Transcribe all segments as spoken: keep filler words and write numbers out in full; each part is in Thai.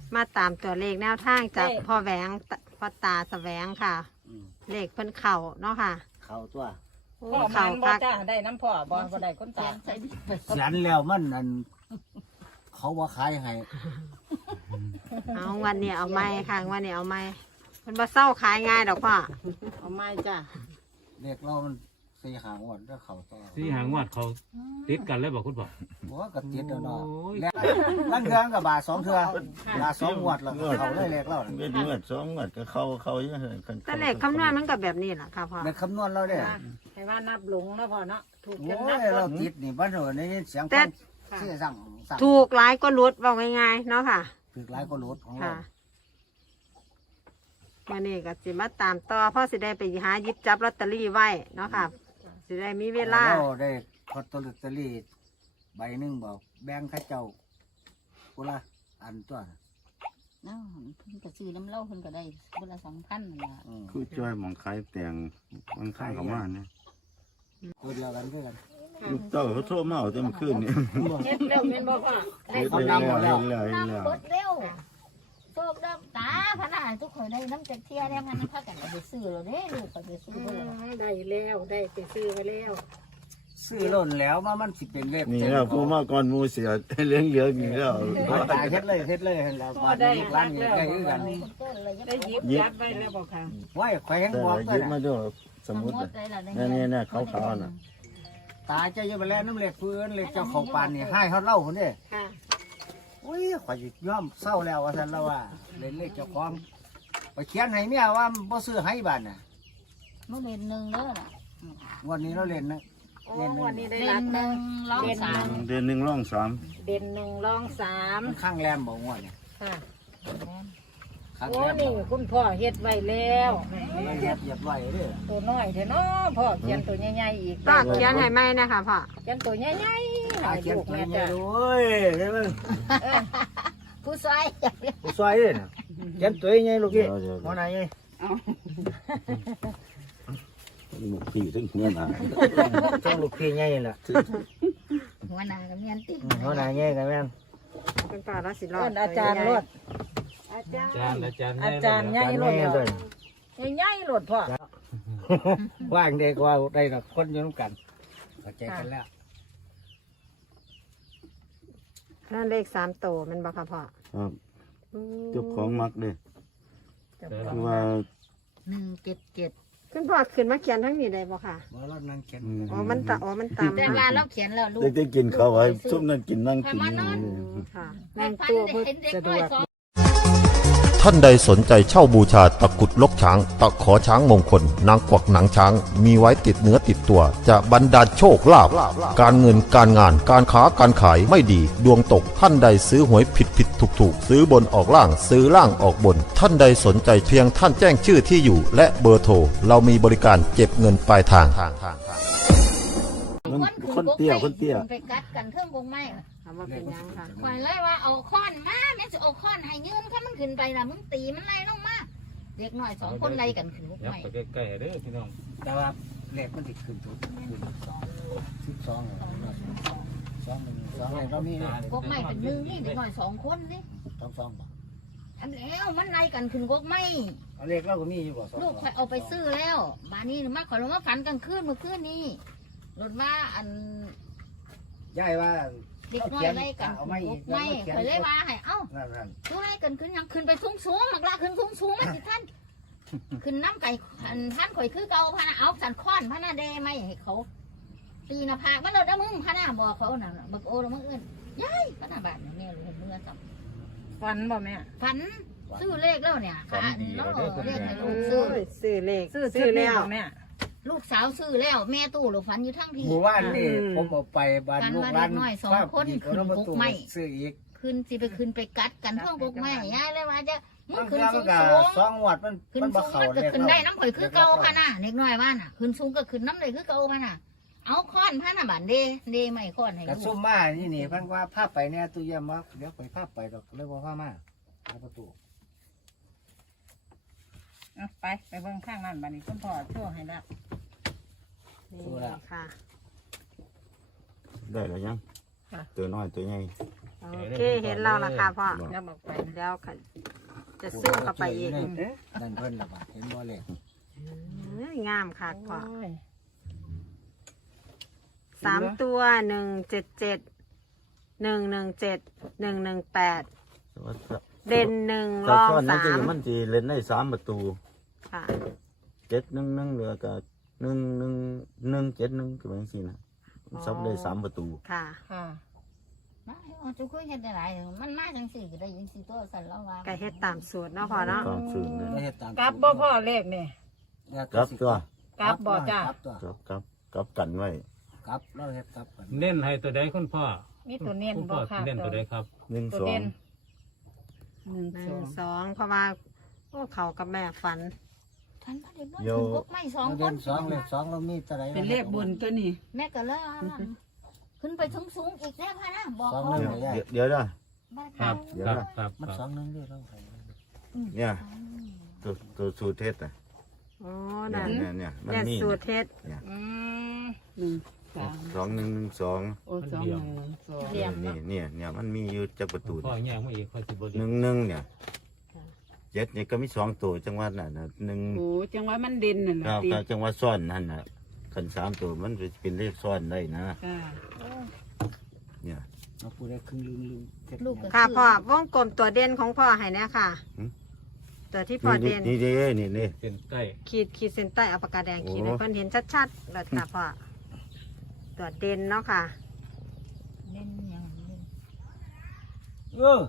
มาตามตัวเลขแนวทางจากพ่อแหวงพ่อตาแสวงค่ะเลขเพิ่นเข่าเนาะค่ะเข่าตัวพ่อมันบ่จ้าได้น้ำพ่อบ่บ่ได้คนตาเขียนแล้วมันอันเขาว่าขายให้เอาวันนี้เอาไม้ค่ะวันนี้เอาไม้เพิ่นบ่เศร้าขายง่ายดอกพ่อเอาไม้จ้าเด็กเรามันสี่หางวดแล้วเขาต่อสี่หางวดเขาติดกันเลยบอกคุณพ่อบอกว่าก็ติดแล้วเนาะแล้วนั่งเทืองกับบาทสองเทือบาทสองงวดแล้วเขาเลยเล็กเราเงวดสองงวดก็เขาเขาเยอะแต่เลขคำนวณมันก็แบบนี้แหละค่ะพ่อเลขคำนวณเราเนี่ยให้ว่านับหลงนะพ่อเนาะถูกโอ้ยเราติดนี่บ้านเราในเสียงคนเสียสั่งถูกหลายก็ลดว่าง่ายๆเนาะค่ะถูกหลายก็ลดของเราวันนี้ก็สิมาตามต่อพ่อสิได้ไปหาหยิบจับลอตเตอรี่ไว้เนาะค่ะสิได้มีเวลาเราได้ลอตเตอรี่ใบหนึ่งบอกแบงค์ข้าเจ้ากุละอันตัวน้าเพิ่นก็ซื้อน้ำเหล้าเพิ่นก็ได้บุละสองพันนั่นล่ะคือจ้อยมองขายแต่งมันข้างกับมาเนี่ยตัวเดียวกันด้วยกันลูกเต้าเขาโทรมาเอาเต็มคืนนี่เฮ็ดเร็วแม่นบ่พ่อได้เขานำหมดแล้วน้ำเบิดเร็วโชคน้ำตาพนักทุกคนได้น้ำจากเที่ยแล้วงั้นพากันไปซื้อแล้วเด้ลูกก็ไปซื้อได้แล้วได้ไปซื้อไปแล้วซื้อล้นแล้วมามันสิเป็นเลขนี่แล้วผู้มาก่อนมูเสียเลี้ยงเลี้ยงนี่แล้วตายเฮ็ดเลยเฮ็ดเลยแล้วบ้านนี้ร้านนี้ได้คือกันได้ยิบยัดไว้แล้วบ่ค่ะไว้ข่อยแห้งบอกก็ยิบมาด้วยสมุดนี่นี่นี่เขาเขาน่ะตาจะยังไปแล้วน้ำเหล็กเพื่อนเหล็กเจ้าเขาปานนี่ให้เขาเล่าคนนี้ค่ะอุ้ยข่อยย่อมเศร้าแล้วว่าท่านเราว่าเล่นเลขเจ้าของไปเขียนให้เมียว่าบ่ซื้อให้บ้านน่ะเมื่อเดือนหนึ่งเด้อล่ะวันนี้เราเล่นนะเล่นวันนี้ได้เดือนหนึ่งร้องสามเดือนหนึ่งร้องสามเดือนหนึ่งร้องสามข้างแรมบอกว่าเนี่ยค่ะข้างโอ้แรมนี่คุณพ่อเฮ็ดไว้แล้วเฮ็ดเหยียบไว้เด้อตัวน้อยเถอะเนาะพ่อเขียนตัวใหญ่ๆอีกก็เขียนให้ไหมนะคะพ่อเขียนตัวใหญ่ๆให้เขียนลูกตัวแม่ใหญ่จ้ะโอ้ยเห็นมั้ยผู้ซอยผู้ซอยเด้อเขียนตัวใหญ่ลูกพี่หัวหน้าใหญ่ลูกพี่ถึงหัวหน้าต้องลูกพี่ใหญ่ล่ะหัวหน้ากับแม่นติหัวหน้าใหญ่กับแม่นเป็นป่าราศีรอดอาจารย์รถอาจารย์อาจารย์อาจารย์ใหญ่รถใหญ่รถพ่อว่างเด็กว่าได้กับคนอยู่ร่วมกันเข้าใจกันแล้วนั่นเลขสามโตมันบอกค่ะพ่อครับเจ้าของมักเด้คือว่าหนึ่งเจ็ดเจ็ดขึ้นพ่อขึ้นมาเขียนทั้งนี้ได้บ่ค่ะบ่รอดนั่งเขียนอ๋อมันตาอ๋อมันตามแต่ว่าเราเขียนแล้วลูกได้กินเขาไว้ซุปนั่นกินนั่งกินค่ะนั่งตัวบ่สะดวกท่านใดสนใจเช่าบูชาตะกุดลกช้างตะขอช้างมงคลนางกวักหนังช้างมีไว้ติดเนื้อติดตัวจะบรรดาลโชคลาภการเงินการงานการค้าการขายไม่ดีดวงตกท่านใดซื้อหวยผิดผิดถูกถูกซื้อบนออกล่างซื้อล่างออกบนท่านใดสนใจเพียงท่านแจ้งชื่อที่อยู่และเบอร์โทรเรามีบริการเก็บเงินปลายทางคนเตี้ยคนเตี้ยไปกัดกันเครื่องกงไม้ถามว่าเป็นยังค่ะคอยไล่ว่าเอาค้อนมาแม่จะเอาค้อนให้ยืนถ้ามันขึ้นไปล่ะมึงตีมันไล่ลงมาเด็กหน่อยสองคนไล่กันขึ้นกงไม้ไปใกล้ๆเด้อพี่น้องแต่ว่าเลขมันติดขึ้นทุกสิบสองสองหนึ่งสองเรามีกงไม้เป็นหนึ่งนี่เด็กหน่อยสองคนนี่สองสองอันแล้วมันไล่กันขึ้นกงไม้เลขเราก็มีอยู่บ่ลูกคอยเอาไปซื้อแล้วบ้านนี้มาขอลงมาฝันกลางคืนเมื่อคืนนี้รถว่าอันยายว่าเด็กน้อยไล่กันไม่เคยไล่ว่าให้เอ้าดูไล่กันขึ้นยังขึ้นไปสูงสูงหลักละขึ้นสูงสูงมาสิท่านขึ้นน้ำไก่ท่านข่อยคือเก่าพะนะเอาสันค้อนพะนะเดไม่ให้เขาตีหน้าผากมันเลยนะมึงพะนะบอกเขาน่ะบอกโอ้แล้วมึงอื่นย้ายพะนะบาทเนี่ยรู้เมื่อสับฝันบ่แม่ฝันซื้อเลขแล้วเนี่ยค่ะแล้วเลขให้ลูกซื้อซื้อเลขซื้อซื้อแล้วแม่ลูกสาวซื้อแล้วแม่ตู้หรือฝันอยู่ทั้งที่หมู่บ้านนี่ผมเอาไปบ้านลูกบ้านน้อยสองคนขึ้นกกไม้ซื้ออีกขึ้นสิไปขึ้นไปกัดกันท่องกกไม้ย้ายเลยว่าจะมึงขึ้นสูงสูงสองวัดมันขึ้นสูงมันก็ขึ้นได้น้ำข่อยคือเก่าพะน่ะเล็กน้อยว่าน่ะขึ้นสูงก็ขึ้นน้ำเลยคือเก่าพะน่ะเอาค้อนพะน่ะบันเดเดไม่ค้อนให้กระซุ่มมานี่นี่พังว่าภาพไปเนี่ยตู้เยี่ยมว่าเดี๋ยวไปภาพไปดอกเลยว่าภาพมาประตูไปไปเบิ่งข้างนั้นบัดนี้คุณพ่อโชว์ให้แล้วนี่ค่ะได้แล้วยังตัวน้อยตัวใหญ่โอเคเห็นแล้วล่ะค่ะพ่อแล้วบอกไปเดี๋ยวค่ะจะซื้อเข้าไปอีกนั่นเพิ่นละบาดเห็นบ่เลขเอ้ยงามค่ะพ่อโอ้ยสามตัวหนึ่งเจ็ดเจ็ดหนึ่งหนึ่งเจ็ดหนึ่งหนึ่งแปดเด่นหนึ่งรถ้าองข้อนั้สานจะมมันสิเล่นได้สามประตูค่ะเจ็ดหนึ่งหนึ่งเหลือก็หนึ่งหนึ่งหนึ่งเจ็ดหนึ่งคือแบบนี้นะซับได้สามประตูค่ะค่ะมาเอาจุคุยเฮ็ดได้หลายมันมาจังสี่ก็ได้จังสี่ตัวสั่นแล้วว่าไก่เฮ็ดตามสูตรเนาะพ่อเนาะตามสูตรนะได้เฮ็ดตามกลับบ่พ่อเลขนี่ครับตัวกลับบ่จ้ากลับตัวครับครับครับกันไว้กลับเราเฮ็ดกลับกันเน้นให้ตัวใดคุณพ่อมีตัวเน้นคุณบ่พ่อค่ะเน้นตัวใดครับหนึ่งตัวสอเด่งนหนึ่งหสนึ่อง งสองเพราะว่าโอ้เขากับแม่ฝันท่านพระเดชบ่ถูกกไม่สองเราคเด่นนสองเลขสองเรามีตัวไหนเป็นเลขบุญตัวนี้แม่ก็เลยเอาล่ะขึ้นไปสูงๆอีกแล้วพะนะบอกสองเขาหนึ่งเดี๋ยวได้เดี๋ยวเดี๋ยวนะบ้านครัเขาบเดี๋ยวครับนะครับคมันรับสองหนึ่งด้วยเราใส่เนี่ยตัวตัวสูตรเทศอ่ะโอ้เนี่ยนั่นเนี่ยเนี่ยมันเนี่ยมีสูตรเทศอืมหนึ่งสามสองหนึ่งหนึ่งสองโอ้สองหนึ่งสองเนี่ยนี่เนี่ยเนี่ยมันมีอยู่จักประตูพ่อแยกมาอีกข้อสิบหนึ่งหนึ่งเนี่ยเจ็ดเนี่ยก็มีสองตัวจังหวัดน่ะนะหนึ่งโอ้จังหวะมันเด่นน่ะคนะรับติครับจังหวัดซ่อนนั่นน่ะขันสามตัวมันเป็นเลขซ่อนได้นะค่ะเนี่ยเราพูดได้ครึ่งลืมลืมเจ็ดลูกก็ค่ะพ่อวงกลมตัวเด่นของพ่อให้เนี่ยค่ะ ตัวที่พ่อนี่เด่นนี่นี่นี่นี่เป็นใกล้ขีดขีดเส้นใต้เอาปากกาแดงโอ้ขีดให้เพิ่นเห็นชัดๆเลยค่ะพ่อตัวเด่นเนาะค่ะเล่นอย่างนี้เออ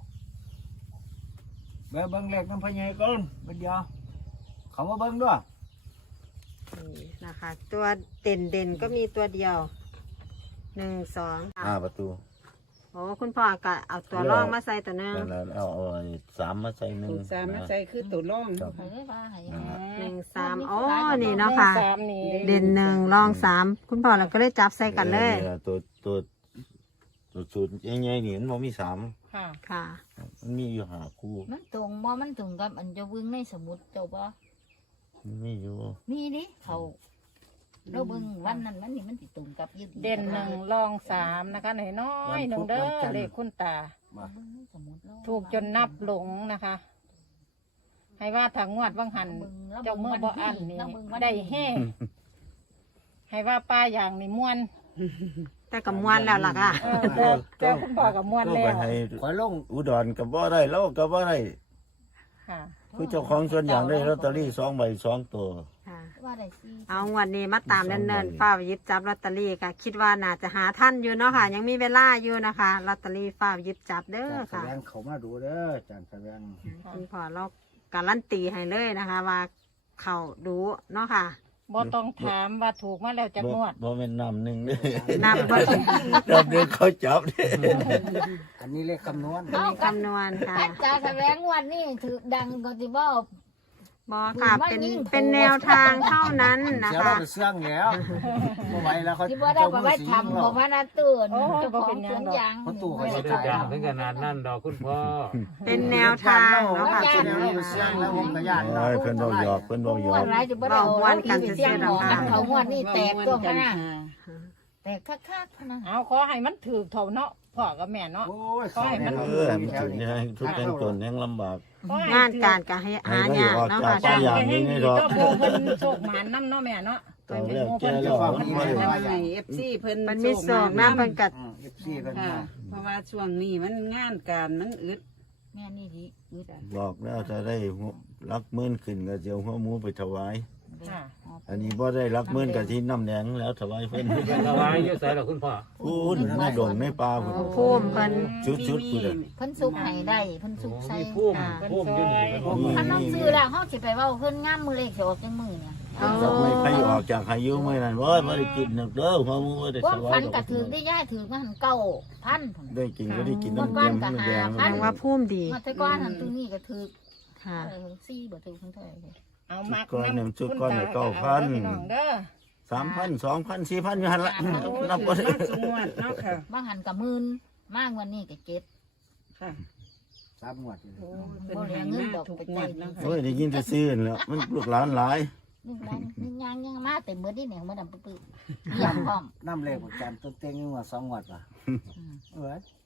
เบิ่งเบิ่งเลขน้ำพญายก่อนเบิ่งเดียวเขามาเบิ่งด้วยนี่นะคะ ตัวเด่นเด่นๆก็มีตัวเดียวหนึ่งสองห้าประตูโอ้คุณพ่อก็เอาตัวร่องมาใส่ตัวหนึงนั่นแหละเอาเอาไอ้สามมาใส่หนึ่งตัวสามมาใส่คือตัวร่องครับเขาเลยว่าให้หนึ่งสามโอ้นี่เนาะค่ะสามนี่เด่นหนึ่งรองสามคุณพ่อเราก็เลยจับใส่กันเลยออตัวตัวตัวสูตรใหญ่ๆนี่มันบ่มีสามค่ะค่ะมันมีอยู่ห้าคู่มันตรงบ่มันตรงกับอันเจะวึงในสมุดเจ้าบ่มันมีอยู่มีดิเขาเราเบิ่งวันนั้นมันนี่มันติดตรงกับยึดเด่นหนึ่งรองสามนะคะหน่อยน้อยหนึ่งเด้อเลขคุณตา ถูกจนนับหลงนะคะ ให้ว่าทางงวดวังหัน เจ้าเมื่อบ่อันนี่ได้แห้งให้ว่าป้าอย่างนี่ม้วนแต่กับมวนแล้วล่ะค่ะเออเจ้าเจ้าคุณพ่อกับม้วนก็แล้ไปวให้ขอลงอุดรกับบ่ได้แล้วกับบ่ได้ค่ะคือเจ้าของส่วนอย่างได้ลอตเตอรี่สองใบสองตัวค่ะว่าได้สิเอางวดนี้มาตามเนินๆฝ้าวหยิบจับลอตเตอรี่ค่ะ คิดว่าน่าจะหาท่านอยู่เนาะค่ะ ยังมีเวลาอยู่นะคะลอตเตอรี่ฝ้าวหยิบจับเด้อจานแสค่ะดงเขามาดูเด้อจานแสดงคุณพ่อเราการันตีให้เลยนะคะ ว่าเขาดูเนาะค่ะบ่ต้องถามว่าถูกมาแล้วจะงวดบ่เป็นน้ำหนึ่งเด้นับบ่น้ำหนึ่งเขาจับเด้อันนี้เลขคำนวณมีคำนวณค่ะอาจารย์แสดงวันนี้ถือดังก็สิบ่บอค่ะ เป็นเป็นแนวทางเท่านั้นนะเสียคะเราไปเสื่องแล้วบ่ไหวแล้วเขาสิบ่ได้บ่ไว้ทำบ่พานาตื่นโอ้ยเจ้าบ่ขอเป็งนหยัสวงนดอกยางประตูเขาไม่จะได้จ่ายดังถึงขนาดนั้นดอกคุณพ่อเป็นแนวทางเนาะค่ะเสียเราไปเสื่องแล้วผมก็ย่านโอ้ยเพิ่นบ่หยอกเพิ่นบ่หยงอวกดไรจะบ่ได้เอาเสียงหมอกันเขางวดนี่แตกตัวพะนะแตกคักๆพะนะเอาขอให้มันถือเท่าเนาะพ่อกับแม่เนาะโอ้ยขอให้มันเออมันถึงให้ทุกข์แห่งจนแห่งลำบากขอให้งานการก็ให้หายากเนาะค่ะให้เขาอยู่ออกจากจ้างไปให้ดีก็โบเพิ่นโชคหมานน้ำเนาะแม่เนาะต่อแล้วแก่แล้วมันบ่ได้ให้ เอฟซีเพิ่นมันมีโศกนะเพิ่นกัดเอฟซีเพิ่นค่ะมาเพราะว่าช่วงนี้มันงานการมันอึดแม่นี่ดิอึดบอกแล้วถ้าได้รักหมื่นขึ้นก็สิเอาหัวหมูไปถวายค่ะอันนี้บ่ได้รักหมื่นก็ที่น้ำแดงแล้วถวายเพิ่นเป็นละวายเยอะใส่ละคุณพ่อพูนในดงในป่าพุ่นภูมิเพิ่นชุดๆพุ่นน่ะเพิ่นสุกให้ได้เพิ่นสุกใส่มีพุ่มพุ่มอยู่นี่คันน้องซื้อแล้วเฮาสิไปเว้าเพิ่นงามมือเลขสิออกจังมือเนี่ยเอาจักไม่ไปออกจากอายุไม่นั่นโอ้ยบ่ได้กินนึกเด้อหัวหมูบ่ได้ว่าถวายฟันก็ถือได้ย่ายถือมันเก้าพันได้กินก็ได้กินน้ำเต็มน้ำแดงแสดงว่าภูมิดีมาแต่ก่อนหันตัวนี้ก็ถือค่ะเออซี่บ่ถือเพิ่นเท่าไหร่เลยเอามักก้อนหนึ่งชุดคุณก้อนหนึ่งเก้าพันตเอาเด้อพี่น้องเด้อสามพันสองพันสี่พันอยู่หันละโอ้นับถืบ่อได้มาสงวดเนาะค่ะบางหันก็หมื่นมากวันนี้ก็เจ็ดค่ะสามงวดอยู่โอ้เพิ่นให้มาทุกงวดเนาะค่ะโอ้ยได้ยินแต่ซื้อนั่นแหล้วมันลูกหลานหลายนี่ร้านนี่ยางยังมาเต็มเบิดนี่เนี่ยมาดำปึ๊บๆเยี่ยมพร้อมน้ำเลขของจานต้นเต็งงวดสองงวดป่ะอืมเออ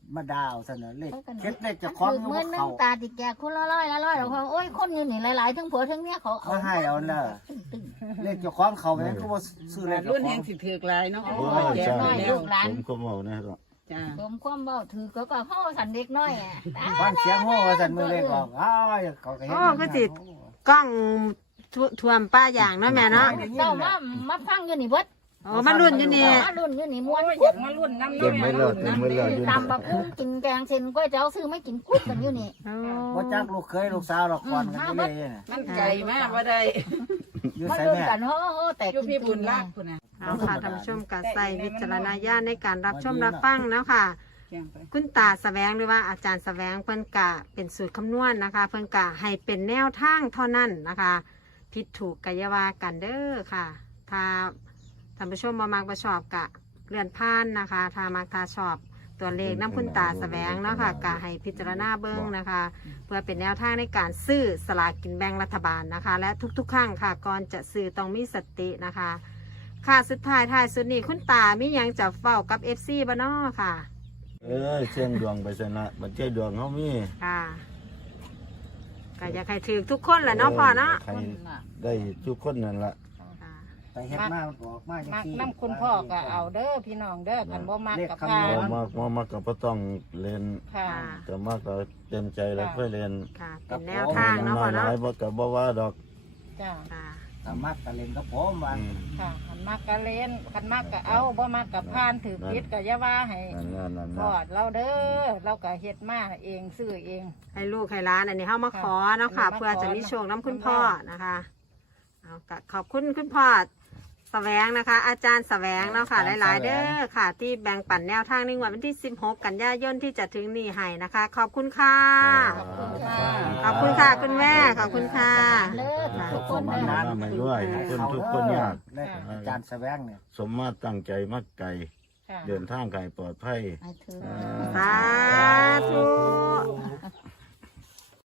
มาดาวซะน่ะเลขเฮ็ดเลขเจะคล้าถืของอเงินนึเขางตาติแกกคนละร้อยละร้อยแล้วเขาโอ้ยคนอยู่นี่หลายๆทั้งผัวทั้งเมียเขาเอามาให้เอาเด้อเลขเจะคล้าของเขาแม่นก็บ่ซื้อเลขเจ้ารุ่นขอแห่งงสิถือกหลายเนาะโอ้ยเด็กใช่น้อยลูกหลานผมก็เมานะครับจ้าผมความเบาถือก็ก็เข้าสันเด็กน้อยอ่ะฟังเสียงโห่ว่าซั่นมือเลขออกอ้าวเขาก็เฮ็ดโอ้ก็สิกล้องทท่วมป้าอย่างเนาะแม่เนาะเจ้ามามาฟังอยู่นี่เบิดโอ้มารุ่นอยู่นี่มารุ่นอยู่นี่ม้วนอกุยาดกมารุ่นน้ำเต็มไว้แล้วเต็มไว้แล้วอยู่ตำบักหุ่งกินแกงเส้นก๋วยเตี๋ยวซื้อไม่กินกุดกันอยู่นี่โอ้บ่จักลูกเคยลูกสาวหรอกก่อนกันอยู่เลยเนี่ยมันไก่มากว่าได้อยู่มาใส่รุ่นแม่กันโอ้โหแต่อยู่กินพี่บุญๆรันะกคุณนะเอาค่ะท่านผู้ชมก็ใส่วิจารณญาณในการรับชมรับฟังเนาะค่ะแจ้งไปคุณตาแสวงหรือว่าอาจารย์แสวงเพิ่นกะเป็นสูตรคำนวณนะคะ เพิ่นกะให้เป็นแนวทางเท่านั้นนะคะผิดถูกกายาวากันเด้อค่ะ ถ้าท่านผู้ชมมามักประชอบกะเลื่อนผ่านนะคะ ถ้ามักทาชอบตัวเลขน้ำคุณตาแสวงเนาะค่ะกะให้พิจารณาเบิ้งนะคะ เพื่อเป็นแนวทางในการซื้อสลากกินแบ่งรัฐบาลนะคะ และทุกๆครั้งค่ะก่อนจะซื้อต้องมีสตินะคะ ค่ะสุดท้ายท้ายสุดนี้คุณตามีหยังจะเฝ้ากับ เอฟ ซี บ้านาะค่ะเอ้ยเสี่ยงดวงไปชนะบัดเจ้ดวงเฮามีค่ะก็อยากให้ถือทุกคนแหละเนาะพ่อเนาะใครได้ทุกคนนั่นล่ะค่ะไปเฮ็ดมามันออกมาจังมักซี่น้ำคุณพ่อก็เอาเด้อพี่น้องเด้อคันบ่มักกับพาบ่นมากบ่มากก็บ่ต้องเล่นค่ะแต่มากก็เต็มใจแล้วค่อยเล่นค่ะ เป็นแนวทางเนาะพ่อหเนาะลายบ่ก็บ่ว่าดอกจ้าค่ะสามารถตะเล่นกับผมว่าอืมค่ะคันมักก็เล่นคันมักก็เอาบ่มักกับพานถือพิษก็อย่าว่าให้นั่นนั่นนั่นพอดเราเด้อเราก็เฮ็ดมาเองซื้อเองให้ลูกให้ร้านอันนี้เข้ามาขอเนาะค่ะค่ะเพื่อจะมีโชคน้ำคุณพ่อนะคะเอาก็ขอบคุณคุณพ่อแสวงนะคะ อาจารย์แสวงเนาะค่ะ หลาย ๆ เด้อค่ะ ที่แบ่งปันแนวทางในวันที่สิบหกกันยายนที่จะถึงนี้ให้นะคะ ขอบคุณค่ะขอบคุณค่ะขอบคุณค่ะคุณแม่ขอบคุณค่ะเลิศทุกคนมาเด้อนานไม่ด้วยคนทุกคนยากเลขอาจารย์แสวงเนี่ยสมมาตรตั้งใจมาไกลค่ะเดินทางไกลปลอดภัยให้ถือสาธุ